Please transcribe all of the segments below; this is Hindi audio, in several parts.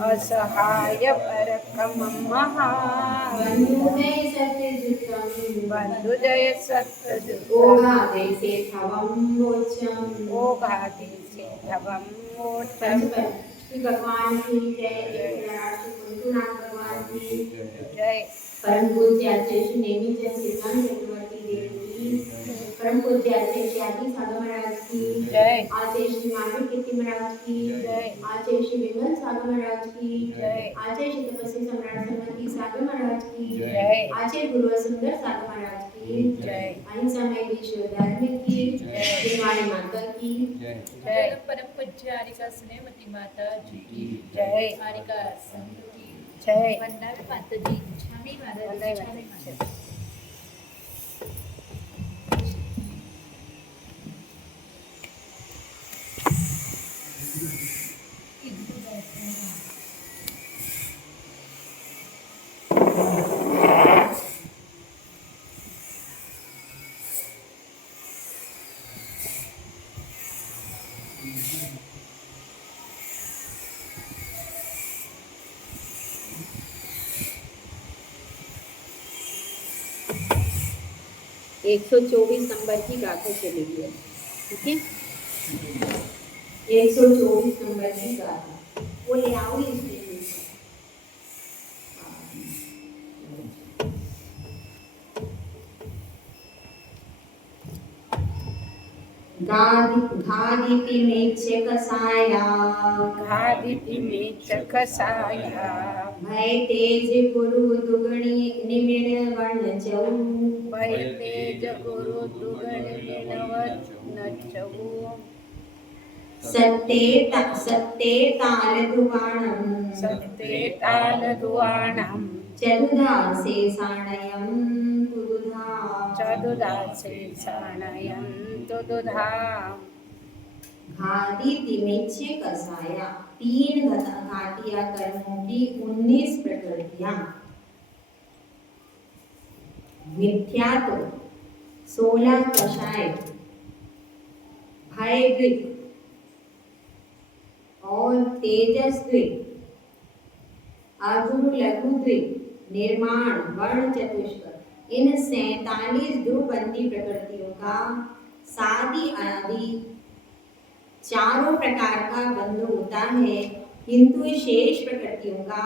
असहाय परकमं महावीरम् बंधुजय सत्यजुतम् ओघादेशे थवं वोच्यम् श्री भगवान की जय। श्री कुंतुनाथ भगवान की जय। परम पूज्य आचार्य श्री नेमिचंद सिद्धांत चक्रवर्ती देव की, परम पूज्य आचार्य श्री आदि साधु महाराज की जय। आचार्य श्री माधव कीर्ति महाराज की जय। आचार्य श्री विमल साधु महाराज की जय। आचार्य श्री तपस्वी सम्राट सन्मति साधु महाराज की जय। आचार्य गुरु सुंदर साधु महाराज की जय। अहिंसा में विश्व धर्म की जय। दिनवाणी माता की जय। परम पूज्य आरिका स्नेहमती माता जी की जय। आरिका संत की जय। वंदना माता जी स्वामी महाराज स्वामी महाराज। 124 नंबर की गाथा चलेगी। ठीक है, 124 नंबर की गाथा वो ले आओ इसमें। घादिति मेच्छ कसाया भय तेज गुरु दुगणी निमिण वर्ण चौ भय तेज गुरु दुगणी निमिण चौ सत्ते ताल दुवाणम चतुर्दासे साणयम तुदुधा घादिति मेच्छ कसाया 3 घातिया कर्मों की 19 प्रकृतियां। मिथ्यात्व 16 कषाय भय और तेजस्वी अधुर लघु निर्माण वर्ण चतुष्कर। इन 47 ध्रुवबंदी प्रकृतियों का सादी अनादि चारों प्रकार का बंध होता है, किंतु शेष प्रकृतियों का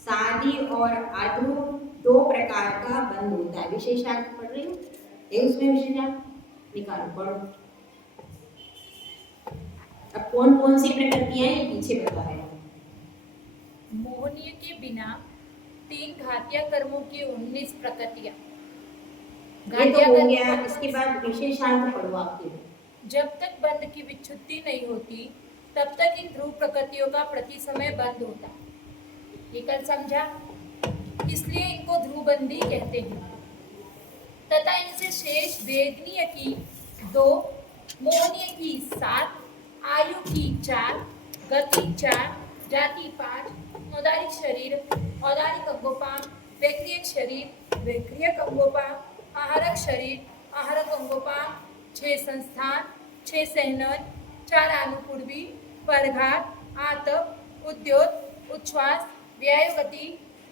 सादी और अध्रुव 2 प्रकार का बंध होता है। विशेषार्थ पढ़ रही हूँ, उसमें विशेषार्थ निकालो पढ़ो। अब कौन कौन सी प्रकृतियां हैं पीछे बता रहे हैं। मोहनीय के बिना 3 घातिया कर्मों की 19 प्रकृतियां। ये तो हो गया, इसके बाद विशेषार्थ पढ़ो आपके। जब तक बंध की विच्छुद्धि नहीं होती तब तक इन ध्रुव प्रकृतियों का प्रति समय बंध होता है। ये कल समझा, इसलिए इनको ध्रुवबंदी कहते हैं। तथा इनसे शेष वेदनीय की 2, मोहनीय की 7, आयु की 4, गति 4, जाति 5, औदारिक शरीर, औदारिक अंगोपांग, वैक्रियक शरीर, वैक्रियक अंगोपांग, आहारक शरीर, आहारक अंगोपांग, 6 संस्थान, 6 सहनन, 4 अनुपूर्वी, परघात, आतप, उद्योत, उच्छ्वास, व्यायुगति,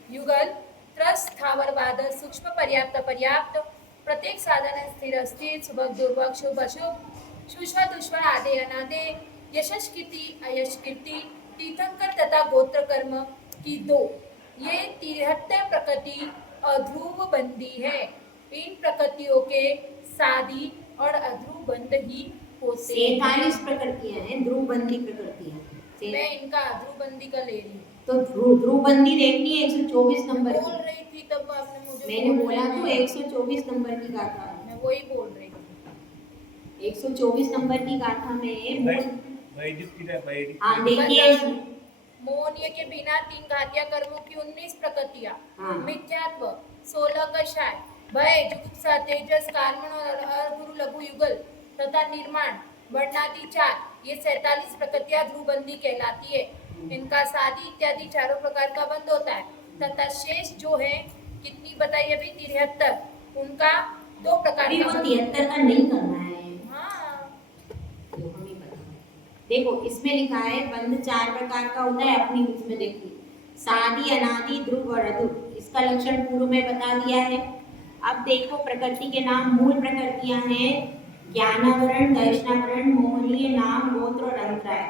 युगल, त्रस, स्थावर, वादर, सूक्ष्म, पर्याप्त, पर्याप्त, प्रत्येक साधन, स्थिर, अस्थिर, सुभग, दुर्भग, शुभ, अशुभ, शुष्व, दुष्व, आदे, अनादे, यशस् कीर्ति, अयश कीर्ति, तीर्थंकर तथा गोत्र कर्म की 2। ये 73 प्रकृति अध्रुव बंदी है। इन प्रकृतियों के सादी और अध्रुव बंद ही होते हैं। 47 प्रकृतियां हैं ध्रुवबंदी प्रकृतियां। मैं इनका अध्रुव बंदी का ले रही हूँ। तो ध्रुवबंदी देखनी है 124 नंबर की। बोल रही थी तब आपने मुझे, मैंने बोला तो 124 नंबर की गाथा, मैं वही बोल रही हूँ। 124 नंबर की गाथा में हाँ देखिए, मोहनीय के बिना 3 घातिया कर्मों की 19 प्रकृतियां। मिथ्यात्व 16 कषाय, भय, जुगुप्सा, तेजस, कार्मण और गुरु लघु युगल तथा निर्माण वर्णादि 4। ये 47 प्रकृतियां ध्रुवबंदी कहलाती है। इनका सादी इत्यादि चारों प्रकार का बंध होता है। तथा शेष जो है, कितनी बताइए अभी, 73, उनका 2 प्रकार का। 73 का नहीं करना है। हाँ, देखो इसमें लिखा है बंध 4 प्रकार का होता है, अपनी इसमें देखिए सादी, अनादि, ध्रुव और अध्रुव। इसका लक्षण पूर्व में बता दिया है। अब देखो प्रकृति के नाम, मूल प्रकृतियां हैं ज्ञानावरण, दर्शनावरण, मोहनीय, नाम, गोत्र और अंतराय,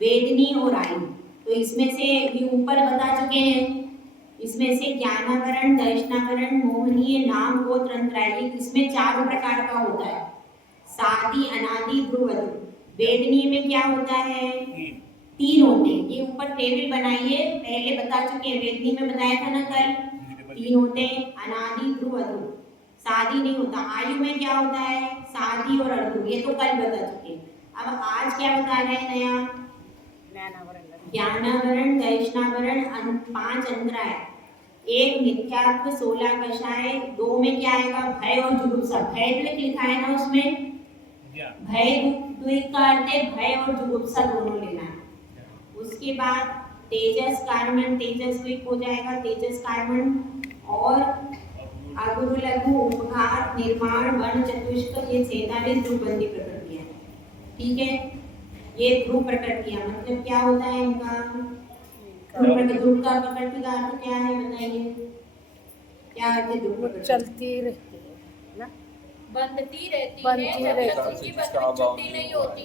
वेदनी और आयु। तो इसमें से ये ऊपर बता चुके हैं, इसमें से ज्ञानावरण, दर्शनावरण, मोहनीय, नाम, गोत्र, अंतराय, इसमें 4 प्रकार का होता है, सादी, अनादि, ध्रुव, अध्रुव। वेदनीय में क्या होता है? 3 होते हैं। ये ऊपर टेबल बनाइए, पहले बता चुके हैं, वेदनीय में बताया था ना कल, 3 होते हैं, अनादि, ध्रुव, अध्रुव। सादी नहीं होता। आयु में क्या होता है? सादी और अध्रुव, ये तो कल बता चुके हैं। अब आज क्या बता रहे हैं नया? ज्ञानावरण, दर्शनावरण, 5 अंतराय, 1 मिथ्यात्व, 16 कषाय, 2 में क्या आएगा? भय और जुगुप्सा। भय द्विक लिखा है ना उसमें, भय द्विक का अर्थ है भय और जुगुप्सा दोनों लेना है। उसके बाद तेजस कार्बन, तेजस द्विक हो जाएगा, तेजस कार्बन, और अगुरु, लघु, उपघात, निर्माण, वर्ण, चतुष्क, ये 47 ध्रुवबंदी प्रकृतियां हैं। ठीक है, ये ध्रुव प्रकृतियां मतलब क्या होता है इनका? ध्रुव का प्रकृति का अर्थ क्या है बताइए, क्या अर्थ है ध्रुव प्रकृति? चलती रहती है ना, बंधती रहती बंधती है जब तक रहती उनकी बंधविच्छुद्धि नहीं होती।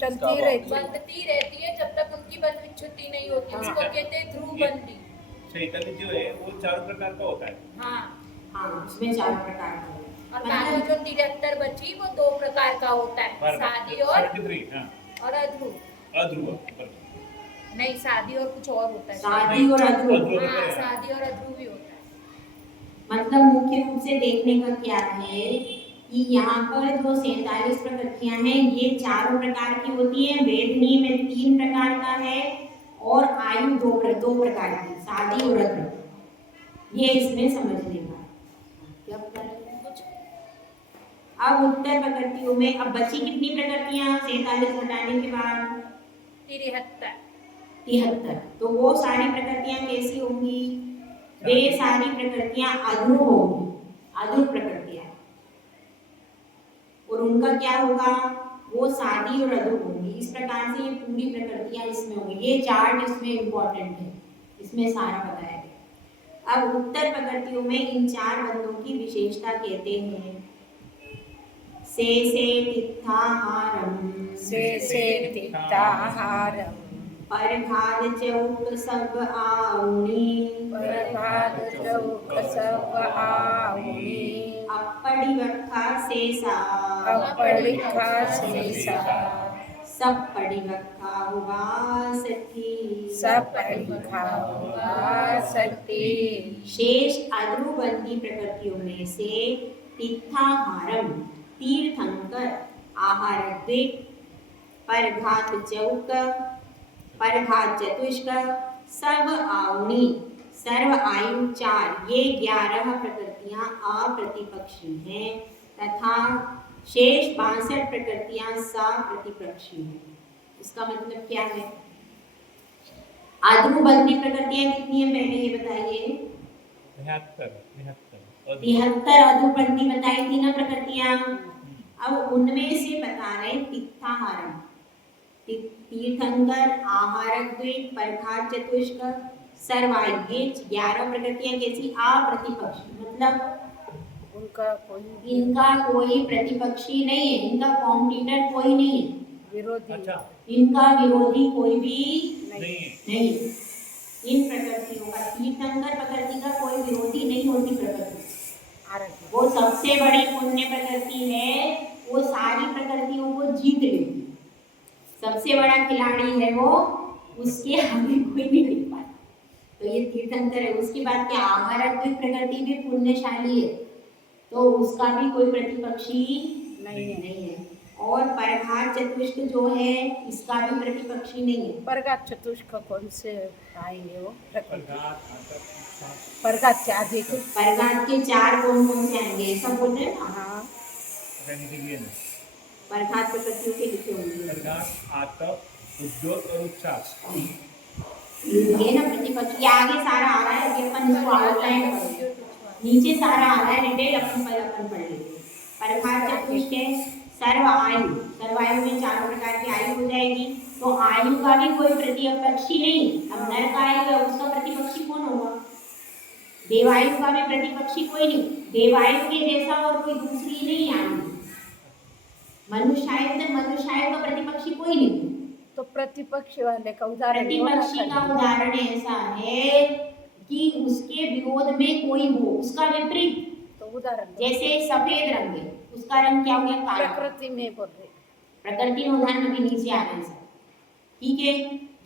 चलती रहती है। बंधती रहती है जब तक उनकी बंधविच्छुद्धि नहीं होती, हाँ। उसको कहते हैं ध्रुवबंदी। चैतन्य जो है वो 4 प्रकार का होता है। हाँ, हाँ, उसमें 4 प्रकार का है। और बाकी जो 73 बची वो 2 प्रकार का होता है, सादी और 73, हाँ, और अध्रुव। अध्रुव, नहीं, सादी और कुछ और होता है। सादी और अध्रुव, हाँ, सादी और अध्रुव ही होता है। मतलब मुख्य रूप से देखने का क्या है कि यहाँ पर जो 47 प्रकृतियां हैं ये 4 प्रकार की होती हैं। वेदनीय में 3 प्रकार का है और आयु 2 प्रकार की, सादी और अध्रुव। ये इसमें समझने का क्या बता रहे हैं? अब उत्तर प्रकृतियों में अब बची कितनी प्रकृतियां 47 हटाने के बाद? 73। तो वो सारी प्रकृतियां कैसी होंगी? वे सारी प्रकृतियां अध्रुव होंगी, अध्रुव प्रकृतियां, और उनका क्या होगा? वो सादी और अध्रुव होंगी। इस प्रकार से ये पूरी प्रकृतियां इसमें होंगी। ये चार्ट इसमें इम्पोर्टेंट है, इसमें सारा बताया गया। अब उत्तर प्रकृतियों में इन 4 बंधों की विशेषता कहते हैं से तित्थाहारम, से तिक्ताहारम, परघात चौक सब आउनी, परभाग चौक सब आउनी, अपड़िवक्खा शेषा, अपड़िखा शेषा, सपड़िवक्खा उवासठी, सपड़िखा उवासठी। शेष अध्रुवबंदी प्रकृतियों में से तित्थाहारम तीर्थंकर, आहारद्विक, परघात चौक, परघात चतुष्क, सर्व आउनी, सर्व आयु 4, ये 11 प्रकृतियां अप्रतिपक्षी हैं तथा शेष 62 प्रकृतियां सप्रतिपक्षी हैं। इसका मतलब क्या है? अध्रुवबंदी प्रकृतियां कितनी है पहले ये बताइए? 73 अध्रुवबंदी बताई थी ना प्रकृतियां। अब उनमें से बता रहे तित्थाहारम, तीर्थंकर, आहारद्विक, परघात चतुष्क, सर्वायु, ये 11 प्रकृतियां कैसी? अप्रतिपक्षी, मतलब इनका कोई प्रतिपक्षी नहीं है, इनका कॉम्पिटिटर कोई नहीं है, विरोधी, इनका विरोधी कोई भी नहीं। इन प्रकृतियों का, तीर्थंकर प्रकृति का कोई विरोधी नहीं होती प्रकृति, वो सबसे बड़ी पुण्य प्रकृति है, वो सारी प्रकृतियों को जीत लेती, सबसे बड़ा खिलाड़ी है वो, उसके आगे कोई नहीं टिक पाता। तो ये तीर्थंकर है। उसके बाद क्या? आहारद्विक प्रकृति भी पुण्यशाली है, तो उसका भी कोई प्रतिपक्षी नहीं है। और परघात चतुष्क जो है इसका भी प्रतिपक्षी नहीं है। परघात चतुष्क कौन से आएंगे वो? परघात के आगे के, परघात के 4 कौन से आएंगे सब बोलते हैं ना? हाँ, परघात प्रकृतियों के लिखे होंगे, उद्योग और उच्छ्वास, ये ना प्रतिपक्ष। ये आगे सारा आ रहा है, ये अपन इसको आउटलाइन पढ़ेंगे, नीचे सारा आ रहा है डिटेल, अपन पढ़ लेंगे। परघात चतुष्क है, सर्वायु में चारों प्रकार की आयु हो जाएगी। तो आयु का भी कोई प्रतिपक्षी नहीं। अब नर का आयु है, उसका प्रतिपक्षी कौन होगा? देवायु का भी प्रतिपक्षी कोई नहीं। देवायु के जैसा और कोई दूसरी नहीं आयु। मनुष्यायु का प्रतिपक्षी कोई नहीं। तो प्रतिपक्ष वाले का उदाहरण दो ना प्रतिपक्षी का खाली। उदाहरण ऐसा है कि उसके विरोध में कोई हो, उसका विपरीत। तो उदाहरण दो। जैसे सफेद रंग है, उसका रंग क्या हो गया? काला। प्रकृति में बोल रहे। प्रकृति में उदाहरण अभी नीचे आ रहे हैं। ठीक है,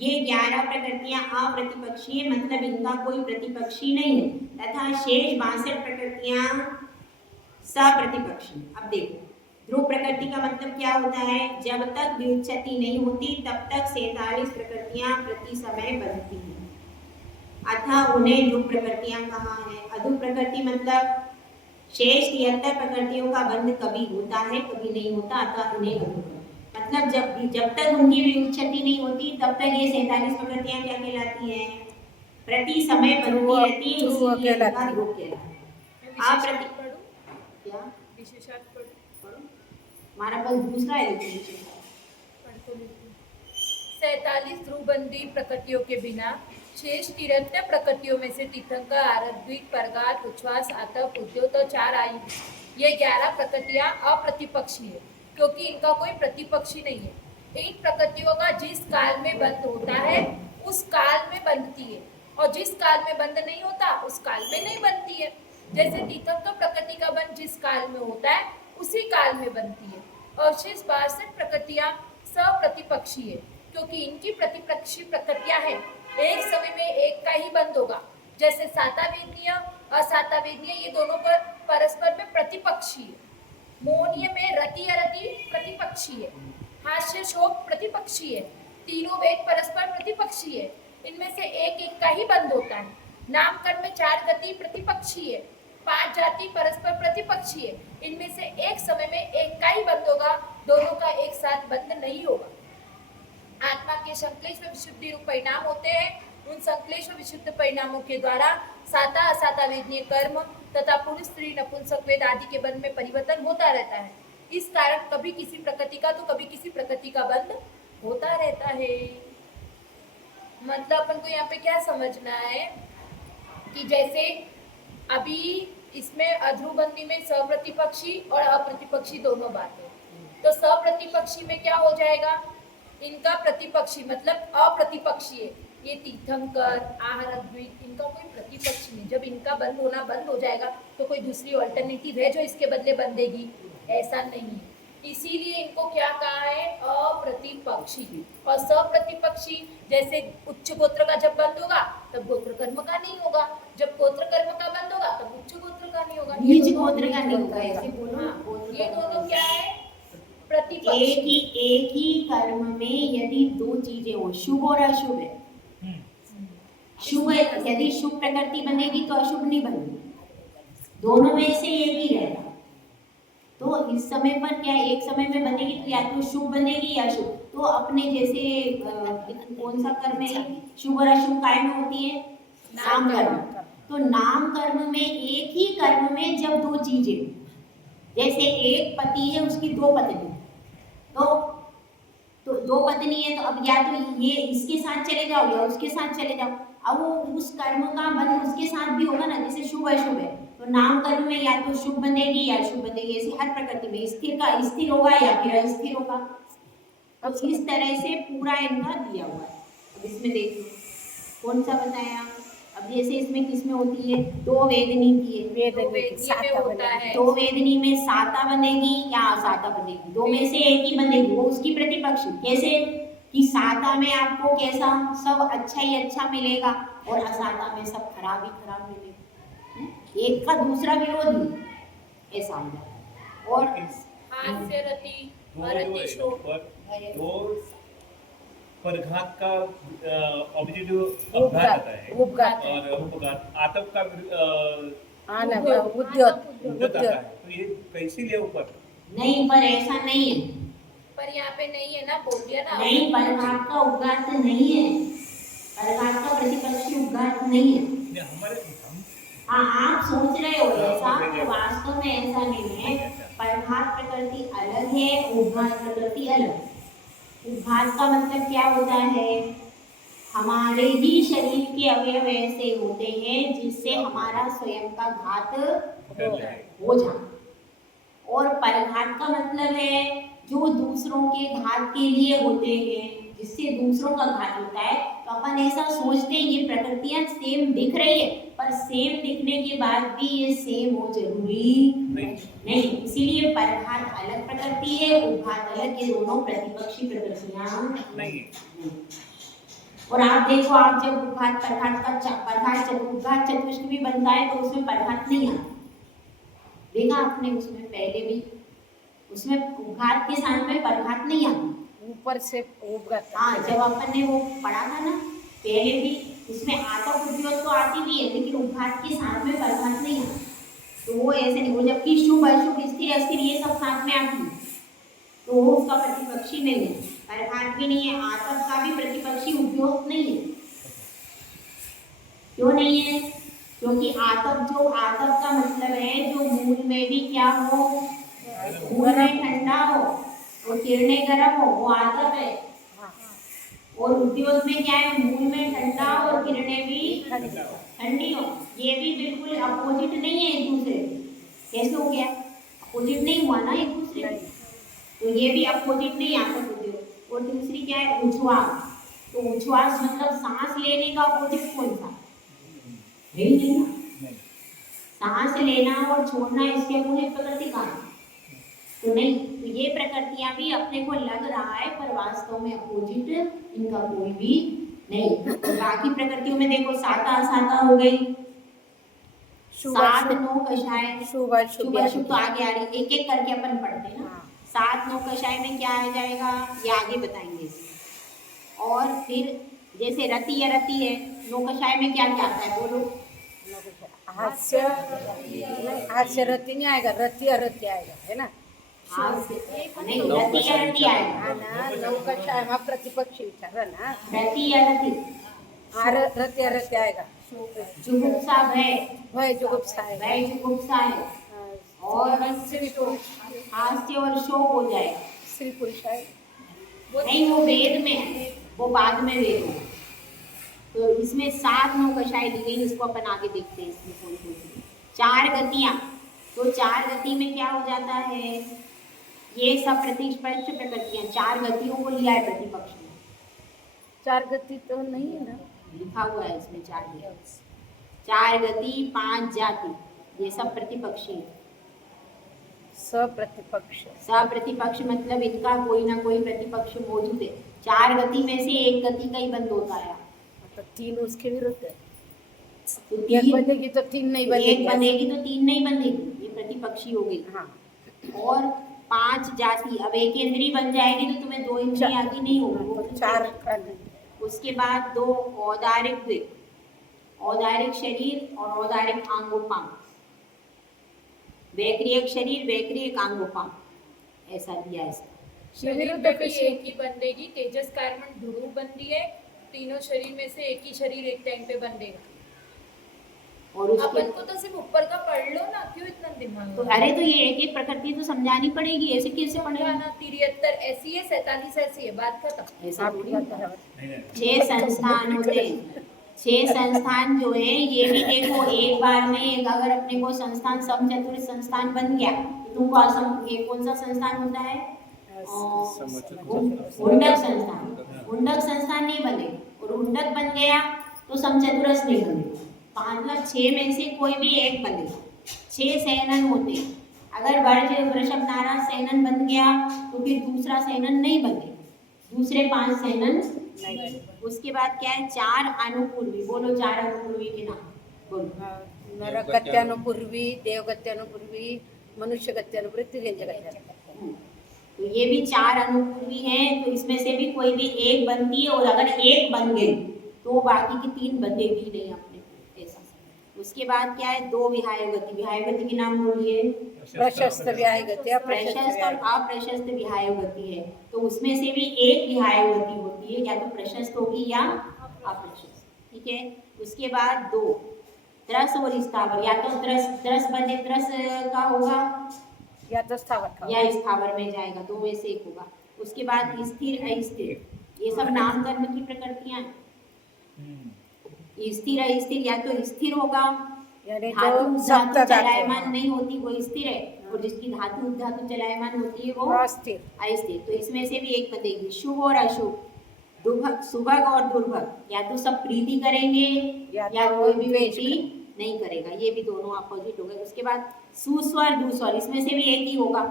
ये 11 प्रकृतियां अप्रतिपक्षी है, मतलब इनका कोई प्रतिपक्षी नहीं है, तथा शेष 62 प्रकृतियां सप्रतिपक्षी। अब देखो, ध्रुव प्रकृति का मतलब क्या होता है? जब तक व्युत्पत्ति नहीं होती तब तक 47 प्रकृतियां प्रति समय बनती हैं, अतः उन्हें ध्रुव प्रकृतियां कहा है। अध्रुव प्रकृति मतलब शेष 73 प्रकृतियों का बंध कभी होता है कभी नहीं होता, अतः उन्हें अध्रुव। मतलब जब तक उनकी व्युत्पत्ति नहीं होती तब तक ये 47 प्रकृतियां क्या कहलाती हैं? प्रति समय बनती रहती है, इसीलिए इनका ध्रुव कहलाता है। क्या विशेषार्थ पढ़ो। हमारा कल दूसरा है लेकिन 47 ध्रुवबंदी प्रकृतियों के बिना शेष 73 प्रकृतियों में से तीर्थंकर, आरद्वीक, परगात, उच्छ्वास, आतप, उद्योत और 4 आयु, ये 11 प्रकृतियां अप्रतिपक्षी है क्योंकि इनका कोई प्रतिपक्षी नहीं है। इन प्रकृतियों का जिस काल में बंध होता है उस काल में बंधती है, और जिस काल में बंध नहीं होता उस काल में नहीं बनती है। जैसे तीर्थंकर प्रकृति का बंध जिस काल में होता है उसी काल में बनती है, और शेष 62 प्रकृतियां सप्रतिपक्षी है क्योंकि इनकी प्रतिपक्षी प्रकृतियां हैं। एक समय में एक का ही बंध होगा। जैसे सातावेदनीय असातावेदनीय, ये दोनों पर परस्पर में प्रतिपक्षी है। मोहनीय में रति अरति प्रतिपक्षी है। हास्य शोक प्रतिपक्षी है। तीनों वेद परस्पर प्रतिपक्षी है, इनमें से एक एक का ही बंध होता है। नामकरण में 4 गति प्रतिपक्षी है। 5 जाति परस्पर प्रतिपक्षी है, इनमें से एक समय में एक का ही बंध होगा, दोनों का एक साथ बंध नहीं होगा। आत्मा के संक्लेश व विशुद्धि रूप परिणाम होते हैं। उन संक्लेश व विशुद्ध परिणामों के द्वारा साता असाता वेदनीय कर्म तथा पुरुष स्त्री नपुंसक वेद आदि के बंध में परिवर्तन होता रहता है। इस कारण कभी किसी प्रकृति का तो कभी किसी प्रकृति का बंध होता रहता है। मतलब अपन को यहाँ पे क्या समझना है कि जैसे अभी इसमें अध्रुवबंदी में सप्रतिपक्षी और अप्रतिपक्षी दोनों बातें, तो सप्रतिपक्षी में क्या हो जाएगा? इनका प्रतिपक्षी मतलब अप्रतिपक्षी है। ये तीर्थंकर, आहारद्वीक, इनका कोई प्रतिपक्षी नहीं। जब इनका बंद होना बंद हो जाएगा तो कोई दूसरी ऑल्टरनेटिव है जो इसके बदले बंधेगी? ऐसा नहीं है। इसीलिए इनको क्या कहा है? अप्रतिपक्षी। और सप्रतिपक्षी जैसे उच्च गोत्र का जब बंद होगा तब गोत्र कर्म का नहीं होगा, जब गोत्र कर्म का बंद होगा तब उच्च गोत्र का नहीं होगा, नीच गोत्र का नहीं होगा। ऐसे बोलो। हाँ, ये दोनों क्या है? प्रतिपक्षी। एक ही कर्म में यदि 2 चीजें हो, शुभ और अशुभ है। शुभ यदि शुभ प्रकृति बनेगी तो अशुभ नहीं बनेगी, दोनों में से एक ही रहेगा। तो इस समय पर क्या एक समय में बनेगी तो या तो शुभ बनेगी या अशुभ। तो अपने जैसे कौन सा कर्म है शुभ और अशुभ काय में होती है? नाम कर्म। तो नाम कर्म में एक ही कर्म में जब 2 चीजें, जैसे एक पति है उसकी 2 पत्नी, तो 2 पत्नी है तो अब या तो ये इसके साथ चले जाओ या उसके साथ चले जाओ। अब वो उस कर्म का बंध उसके साथ भी होगा ना, जैसे शुभ अशुभ है तो नाम कर्म में या तो शुभ बनेगी या अशुभ बनेगी। ऐसे हर प्रकृति में स्थिर होगा या फिर अस्थिर होगा। अब इस तरह से पूरा इनका दिया हुआ है। अब इसमें देखिए कौन सा बताया। अब जैसे इसमें किसमें होती है? 2 वेदनी की है। वेदनी में होता है। 2 वेदनी में साता बनेगी या असाता बनेगी, 2 में से एक ही बनेगी, वो उसकी प्रतिपक्षी। कैसे कि साता में आपको कैसा सब अच्छा ही अच्छा मिलेगा और असाता में सब खराब ही खराब मिलेगा। एक का दूसरा विरोधी ऐसा होगा। और हास्य रति वो जो है शोक, वो परघात का ऑब्जेक्ट जो अपघात आता है उपघात और उपघात आतप का उद्योत उद्यत आता है। तो ये कैसे लिया ऊपर? नहीं, पर ऐसा नहीं है। पर यहाँ पे नहीं है ना, बोल दिया ना। नहीं, परघात का उपघात नहीं है। परघात का प्रतिपक्षी उपघात नहीं है। हमारे हाँ, आप सोच रहे हो ऐसा, तो वास्तव में ऐसा नहीं है। परघात प्रकृति अलग है, उद्घात प्रकृति अलग। उद्घात का मतलब क्या होता है? हमारे ही शरीर के अवयव ऐसे होते हैं जिससे हमारा स्वयं का घात हो जाए। और परघात का मतलब है जो दूसरों के घात के लिए होते हैं, जिससे दूसरों का घात होता है। तो अपन ऐसा सोचते हैं ये प्रकृतियां सेम दिख रही है, पर सेम दिखने के बाद भी ये सेम हो जरूरी नहीं। इसीलिए परघात अलग प्रकृति है, उद्घात अलग, ये दोनों प्रतिपक्षी प्रकृतियां नहीं। और आप देखो, आप जब उद्घात उद्घात चतुष्क भी बनता है तो उसमें परघात नहीं आता। देखा आपने, उसमें पहले भी उसमें उद्घात के साथ में परघात नहीं आती, ऊपर से उद्घात। हाँ, जब अपन ने वो पढ़ा था ना पहले भी, उसमें आतक उद्योग तो आती भी है लेकिन उद्घात के साथ में परघात नहीं आती। तो वो ऐसे नहीं, वो जबकि शुभ अशुभ स्थिर अस्थिर ये सब साथ में आती है तो वो उसका प्रतिपक्षी नहीं है। परघात भी नहीं है, आतक का भी प्रतिपक्षी उद्योग नहीं है। क्यों नहीं है? क्योंकि आतप का मतलब है जो मूल में भी क्या हो, मूल में ठंडा हो और किरणें गर्म हो, वो आतप है। और उद्योग में क्या है, मूल में ठंडा हो और किरणें भी ठंडी हो। ये भी बिल्कुल अपोजिट नहीं है एक दूसरे। कैसे हो गया? अपोजिट नहीं हुआ ना एक दूसरे, तो ये भी अपोजिट नहीं आता उद्योग। और दूसरी क्या है, उच्छ्वास। तो उच्छ्वास मतलब सांस लेने का अपोजिट कौन सा? नहीं ना, सांस लेना और छोड़ना इसके अपोजिट प्रकृति का तो नहीं। तो ये प्रकृतियां भी अपने को लग रहा है पर वास्तव में अपोजिट इनका कोई भी नहीं। तो बाकी प्रकृतियों में देखो, साता असाता हो गई, सात नौ कषाय, शुभ अशुभ तो आगे आ रही, एक एक करके अपन पढ़ते हैं ना। सात नौ कषाय में क्या आ जाएगा ये आगे बताएंगे। और फिर जैसे रति या रति है, नौ कषाय में क्या क्या आता है बोलो? हास्य हास्य रति नहीं आएगा, रति अरति आएगा, है ना? नहीं, रति या रति आएगा। हाँ ना, नौकषाय में प्रतिपक्षी विचार ना, रति या रति, हाँ रति अरति आएगा। जुगुप्सा भय, भय जुगुप्सा आएगा, भय जुगुप्सा है। और स्त्री पुरुष, हास्य और शोक हो जाएगा। स्त्री पुरुष आएगा। नहीं, वो वेद में है, वो बाद में वेद है। तो इसमें सात नौ कषाय ली गई, इसको अपन आगे देखते हैं। इसमें कौन कौन सी चार गतियां, तो चार गति में क्या हो जाता है, ये सब प्रतिस्पर्श प्रकृतियां, चार गतियों को लिया है प्रतिपक्ष में। चार गति तो नहीं है ना, लिखा हुआ है इसमें चार गति, चार गति पांच जाति, ये सब प्रतिपक्षी है। सप्रतिपक्ष, सप्रतिपक्ष मतलब इनका कोई ना कोई प्रतिपक्ष मौजूद है। चार गति में से एक गति का ही बंद होता है, तो तीन उसके विरुद्ध है। तो एक बनेगी तो तीन नहीं बनेगी, एक बनेगी तो तीन नहीं बनेगी, ये प्रतिपक्षी हो गई। हाँ। और पांच जाति, अब एक इंद्री बन जाएगी तो तुम्हें दो इंद्री आगे नहीं होगी, वो तो चार का नहीं। उसके बाद दो औदारिक, औदारिक शरीर और औदारिक आंगोपांग, वैक्रियक शरीर वैक्रियक आंगोपांग, ऐसा दिया है। शरीर में भी एक ही बंदेगी, तेजस कार्बन ध्रुव बंदी है, तीनों शरीर में से एक ही शरीर एक टाइम पे बंदेगा। और उसके अपन को तो सिर्फ ऊपर का पढ़ लो ना, क्यों इतना दिमाग? तो अरे तो ये एक एक प्रकृति तो समझानी पड़ेगी, ऐसे कैसे पढ़ेगा ना? 73 ऐसी है, 47 ऐसी है, बात खत्म। ऐसा थोड़ी होता है। 6 संस्थान होते हैं, 6 संस्थान जो है ये भी देखो, एक बार में एक अगर अपने को संस्थान समचतुर संस्थान बन गया तो तुमको असम एक कौन सा संस्थान होता है? उंडक संस्थान, उंडक संस्थान नहीं बने, और उंडक बन गया तो समचतुरस नहीं बने। मतलब 6 में से कोई भी एक बने। 6 सैनन होते, अगर वृषभ नाराज सैनन बन गया तो फिर दूसरा सैनन नहीं बने, दूसरे 5 सैनन नहीं बने। उसके बाद क्या है, 4 अनुपूर्वी, बोलो 4 अनुपूर्वी के नाम बोलो। नरक गत्यानुपूर्वी, देव गत्यानुपूर्वी, मनुष्य गत्यानुपूर्वी, तिर्यंज गत्यानुपूर्वी। तो ये भी 4 अनुपूर्वी हैं, तो इसमें से भी कोई भी एक बनती है, और अगर एक बन गई तो बाकी की 3 बनेगी नहीं अपने ऐसा। उसके बाद क्या है, 2 विहाय गति, विहाय गति के नाम बोलिए। प्रशस्त विहाय गति, प्रशस्त और अप्रशस्त विहाय गति है, तो उसमें से भी एक विहाय गति होती है, या तो प्रशस्त होगी या अप्रशस्त, ठीक है। उसके बाद 2 त्रस और स्थावर, या तो त्रस बने त्रस का होगा, या तो स्थावर या स्थावर में जाएगा, दो में से एक होगा। उसके बाद स्थिर अस्थिर, ये सब नाम कर्म की प्रकृतियां हैं। स्थिर अस्थिर, या तो स्थिर होगा, यानी धातु जो धातु सप्त चलायमान नहीं होती वो स्थिर है, और जिसकी धातु धातु चलायमान होती है वो अस्थिर। अस्थिर। तो इसमें से भी एक बनेगी शुभ और अशुभ, सुभग और दुर्भग, या तो सब प्रीति करेंगे या तो कोई भी द्वेष प्रीति नहीं करेगा, ये भी दोनों अपोजिट हो गए। उसके बाद सुस्वर दुस्वर, इसमें से भी एक ही होगा।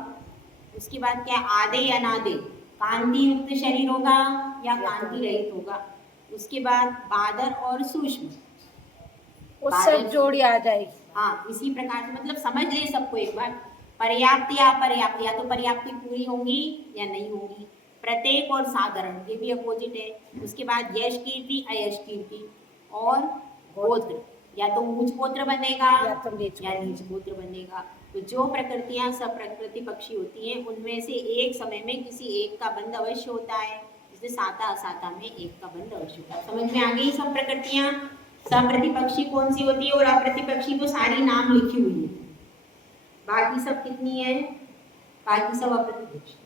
उसके बाद क्या, आदे या नादे, कांति युक्त शरीर होगा या कांति रहित होगा। उसके बाद बादर और सूक्ष्म, उस सब जोड़ी आ जाएगी। हाँ, इसी प्रकार से मतलब समझ ले सबको एक बार। पर्याप्त या अपर्याप्त, या तो पर्याप्ति पूरी होंगी या नहीं होंगी। प्रत्येक और साधारण, ये भी अपोजिट है। उसके बाद यश कीर्ति अयश कीर्ति, और गोत्र, या तो ऊंच गोत्र बनेगा या तो नीच नीच गोत्र बनेगा। तो जो प्रकृतियां सब प्रकृति पक्षी होती हैं उनमें से एक समय में किसी एक का बंध अवश्य होता है, जैसे साता असाता में एक का बंध अवश्य होता है। समझ में आ गई सब प्रकृतियां? सप्रतिपक्षी कौन सी होती है और अप्रतिपक्षी तो सारी नाम लिखी हुई है, बाकी सब कितनी है, बाकी सब अप्रतिपक्षी।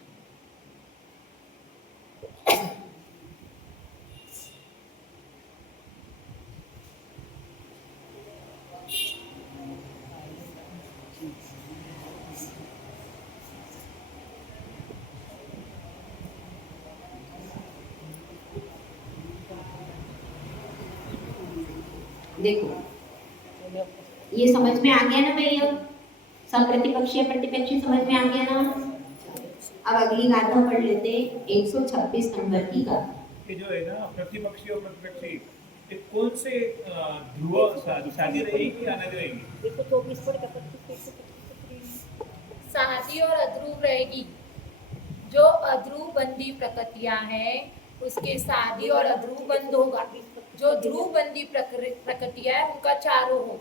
देखो ये समझ में आ गया ना भैया, सब प्रतिपक्षी प्रतिपक्षी समझ में आ गया ना। अब अगली गाथा पढ़ लेते 126 नंबर की गाथा। ये जो है ना प्रतिपक्षी और प्रतिपक्षी, ये कौन से ध्रुव शादी रहेगी या नहीं रहेगी? शादी और अध्रुव रहेगी। जो अध्रुव बंदी प्रकृतियां हैं उसके शादी और अध्रुव बंद होगा। जो ध्रुव बंदी प्रकृतियां है उनका चारों होगा।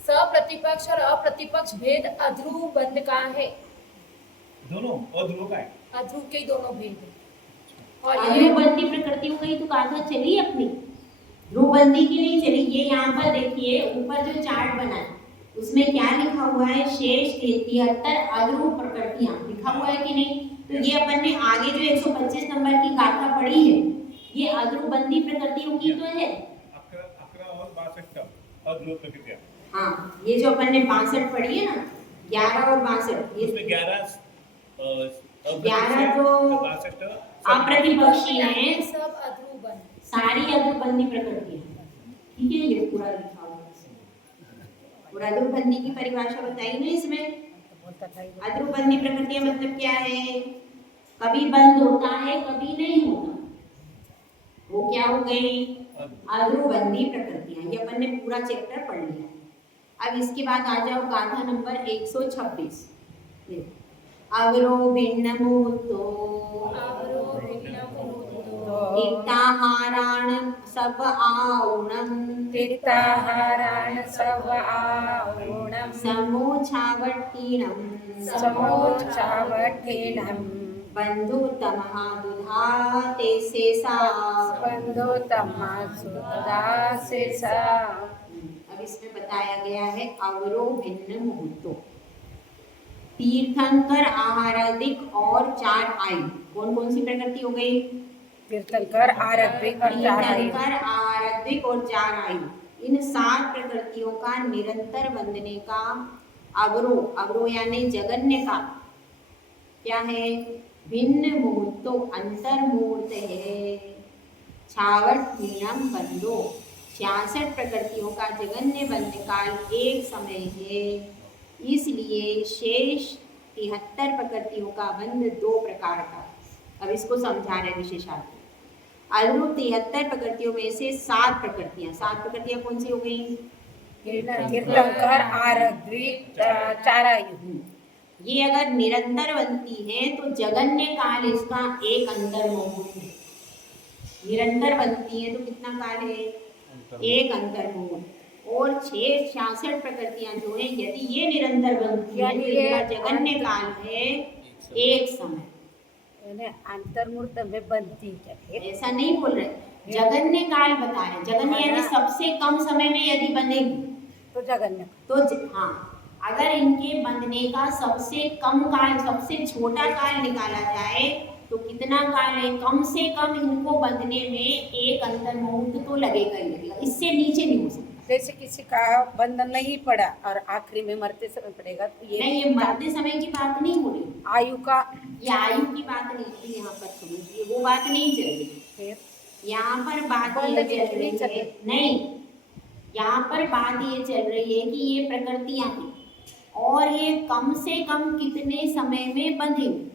सप्रतिपक्ष और अप्रतिपक्ष भेद अध्रुव बंद का है। दोनों अध्रुव का है, अध्रुव के ही दोनों भेद है। और अध्रुव बंदी प्रकृतियों की तो गाथा चली अपनी, ध्रुव बंदी की नहीं चली। ये यहाँ पर देखिए ऊपर जो चार्ट बना है उसमें क्या लिखा हुआ है, शेष 73 अध्रुव प्रकृतियां लिखा हुआ है कि नहीं। तो ये अपन ने आगे जो 125 नंबर की गाथा पढ़ी है ये अध्रुव बंदी प्रकृतियों की तो है। 11 और 62 अध्रुव प्रकृतियां। हाँ, ये जो अपन ने 62 पढ़ी है ना, 11 और 62, इसमें 11 तो 62 अप्रतिपक्षी हैं, सब अध्रुव बंद, सारी अध्रुव बंदी प्रकृतियां। ठीक है, ये पूरा लिखा हुआ है। और अध्रुव बंदी की परिभाषा बताई ना इसमें। अध्रुव बंदी प्रकृतियां मतलब क्या है, कभी बंद होता है कभी नहीं होता, वो क्या हो गई, अध्रुव बंदी प्रकृतियां। ये अपन ने पूरा चैप्टर पढ़ लिया। अब इसके बाद आ जाओ गाथा नंबर 126। अवरो भिन्न मुहूर्तो इक्ताहाराण सब आऊणम तीर्थाहाराण सब आऊणम समोछावट्टीणम समोच्छावठेनम बंधुतमः दुधाते शेषा। बंधुतमा सुदासेसा। अब इसमें बताया गया है अवरो भिन्न मुहूर्तों, तीर्थंकर आहारादिक और 4 आयु। कौन कौन सी प्रकृति हो गई, तीर्थंकर आरद्विक और 4 आयु। तीर्थंकर आहारादिक और 4 आयु, इन 7 प्रकृतियों का निरंतर वंदने का अवरो, अवरो यानी जगन्य का क्या है, भिन्न मुहूर्तों अंतर मुहूर्त है। छावट मीणम बंदो, 66 प्रकृतियों का जगन्य बंद काल एक समय है, इसलिए शेष 73 प्रकृतियों का बंध 2 प्रकार का। अब इसको समझा रहे विशेषार्थ। अध्रुव 73 प्रकृतियों में से 7 प्रकृतियां कौन सी हो गई, तीर्थंकर आरद्विक 4 आयु। ये अगर निरंतर बनती है तो जगन्य काल इसका एक अंतर मुहूर्त है। निरंतर बनती है तो कितना काल है, एक अंतर मुहूर्त। और 66 प्रकृतियां जो है यदि ये निरंतर बनती है तो इनका जगन्य काल है एक समय। अंतर मुहूर्त में बनती है, ऐसा नहीं बोल रहे, जगन्य काल बता रहे। जगन्य यानी सबसे कम समय में यदि बनेगी तो जगन्य हाँ, अगर इनके बंधने का सबसे कम काल, सबसे छोटा काल निकाला जाए तो कितना काल है? कम से कम इनको बंधने में एक अंतर मुहूर्त तो लगेगा ही लगेगा, इससे नीचे नहीं हो सकता। जैसे किसी का बंधन नहीं पड़ा और आखिरी में मरते समय पड़ेगा तो नहीं, ये मरते समय की बात नहीं हो रही, आयु का, ये आयु की बात नहीं हो रही, यहाँ पर समझिए वो बात नहीं चल रही। फिर यहाँ पर बात ये बंधन चल रही नहीं चल है, रही। नहीं, यहाँ पर बात ये चल रही है कि ये प्रकृतियां हैं और ये कम से कम कितने समय में बंधे हुए।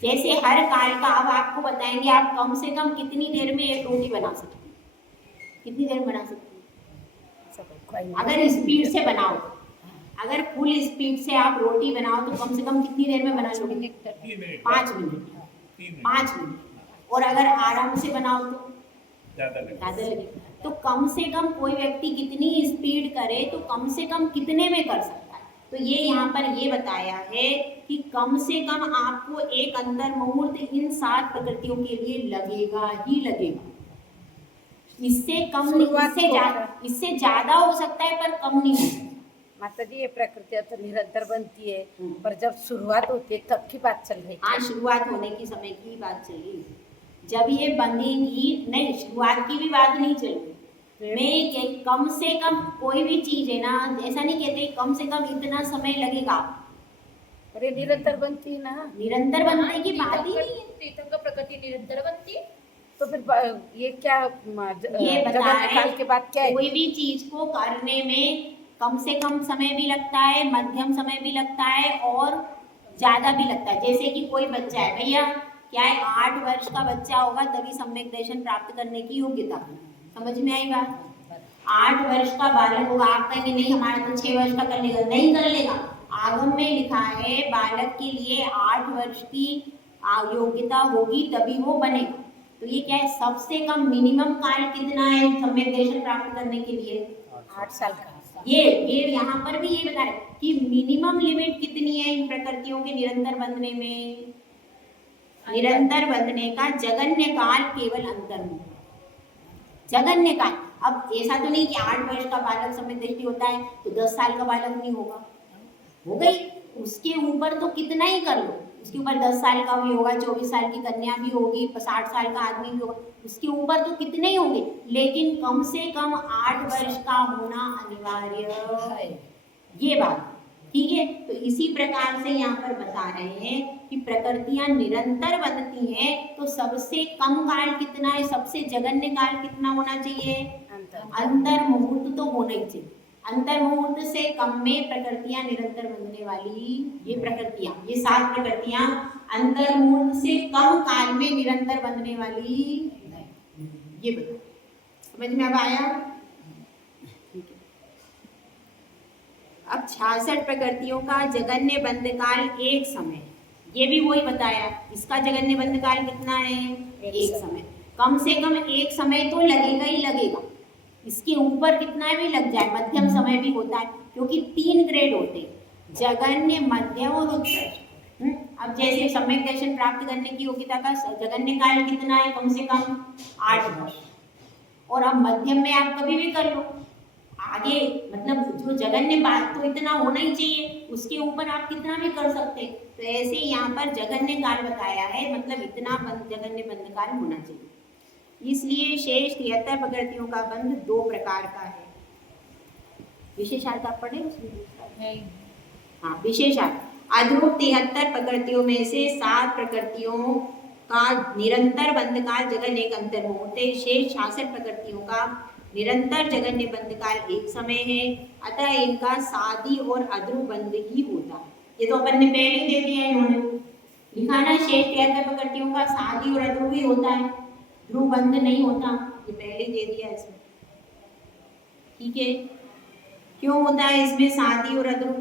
जैसे हर काल का अब आपको बताएंगे, आप कम से कम कितनी देर में एक रोटी बना सकते हैं, कितनी देर बना सकते हैं? अगर स्पीड से बनाओ, अगर फुल स्पीड से आप रोटी बनाओ तो कम से कम कितनी देर में बना लोगे? 5 मिनट, 5 मिनट। और अगर आराम से बनाओ तो ज़्यादा लगेगा। तो कम से कम कोई व्यक्ति कितनी स्पीड करे तो कम से कम कितने में कर सकता है? तो ये यहाँ पर ये बताया है कि कम से कम आपको एक अंतर मुहूर्त इन 7 प्रकृतियों के लिए लगेगा ही लगेगा। इससे कम नहीं, इससे ज्यादा हो सकता है पर कम नहीं हो सकता। माता जी ये प्रकृति तो निरंतर बनती है, पर जब शुरुआत होती है तब की बात चल रही है। हाँ, शुरुआत होने की समय की बात चल रही है, जब ये बंधेगी नहीं, शुरुआत की भी बात नहीं चल रही। मैं कम से कम कोई भी चीज है ना, ऐसा नहीं कहते कम से कम इतना समय लगेगा, अरे निरंतर बनती है ना, निरंतर बनने की बात ही नहीं है। तीर्थंकर प्रकृति निरंतर बनती है, तो फिर ये क्या ये जगन्य काल के बाद क्या है? कोई भी चीज को करने में कम से कम समय भी लगता है, मध्यम समय भी लगता है और ज्यादा भी लगता है। जैसे कि कोई बच्चा है, भैया क्या है, 8 वर्ष का बच्चा होगा तभी सम्यक दर्शन प्राप्त करने की योग्यता। समझ में आई बात? 8 वर्ष का बालक होगा, आप कहेंगे नहीं हमारा तो 6 वर्ष का कर लेगा, नहीं कर लेगा। आगम में लिखा है बालक के लिए 8 वर्ष की योग्यता होगी तभी वो बनेगा। तो ये क्या है, सबसे कम मिनिमम काल कितना है सम्यक दर्शन प्राप्त करने के लिए? 8 साल का। ये यहाँ पर भी ये बता रहे कि मिनिमम लिमिट कितनी है इन प्रकृतियों के निरंतर बंधने में? निरंतर बंधने का जगन्य काल केवल अंतर्मुख, जगन्य काल। अब ऐसा तो नहीं कि 8 वर्ष का बालक सम्यक दृष्टि होता है तो 10 साल का बालक नहीं होगा, हो गई। उसके ऊपर तो कितना ही कर लो, उसके ऊपर 10 साल का भी होगा, 24 साल की कन्या भी होगी, 60 साल का आदमी भी होगा, उसके ऊपर तो कितने ही होंगे, लेकिन कम से कम 8 वर्ष का होना अनिवार्य है, ये बात। ठीक है, तो इसी प्रकार से यहाँ पर बता रहे हैं कि प्रकृतियां निरंतर बनती हैं तो सबसे कम काल कितना है, सबसे जगन्य काल कितना होना चाहिए? अंतर मुहूर्त तो होना ही चाहिए। अंतर मुहूर्त से कम में प्रकृतियां निरंतर बनने वाली ये प्रकृतियां, ये 7 प्रकृतियां अंतर मुहूर्त से कम काल में निरंतर बनने वाली, ये बता। समझ में अब आया? अब 66 प्रकृतियों का जगन्य बंध काल एक समय, ये भी वही बताया, इसका जगन्य बंध काल कितना है? एक समय। कम से कम एक समय तो लगेगा ही लगेगा, इसके ऊपर कितना भी लग जाए, मध्यम समय भी होता है, क्योंकि 3 ग्रेड होते हैं, जगन्य, मध्यम और उत्कृष्ट। अब जैसे सम्यक दर्शन प्राप्त करने की योग्यता का जगन्य काल कितना है? कम से कम 8 वर्ष। और अब मध्यम में आप कभी भी कर लो, आगे मतलब जो जगन्य बात तो इतना होना ही चाहिए, उसके ऊपर आप कितना भी कर सकते हैं। तो ऐसे यहाँ पर जगन्य काल बताया है, मतलब इतना जगन्य बंध काल होना चाहिए। इसलिए शेष 73 प्रकृतियों का बंध 2 प्रकार का है। विशेषार्थ आप पढ़े उसमें? हाँ, विशेषार्थ। अध्रुव 73 प्रकृतियों में से 7 प्रकृतियों का निरंतर बंध काल जगन्य एक अंतर मुहूर्त है। शेष 66 प्रकृतियों का निरंतर जगन्य बंध काल एक समय है, अतः इनका सादी और अध्रुव बंध ही होता है। ये तो अपन ने पहले ही दे दिया है, इन्होंने लिखा ना, शेष 73 प्रकृतियों का सादी और अध्रुव ही होता है, ध्रुव बंध नहीं होता, ये पहले ही दे दिया इसमें। ठीक है, क्यों होता है इसमें सादी और अध्रुव?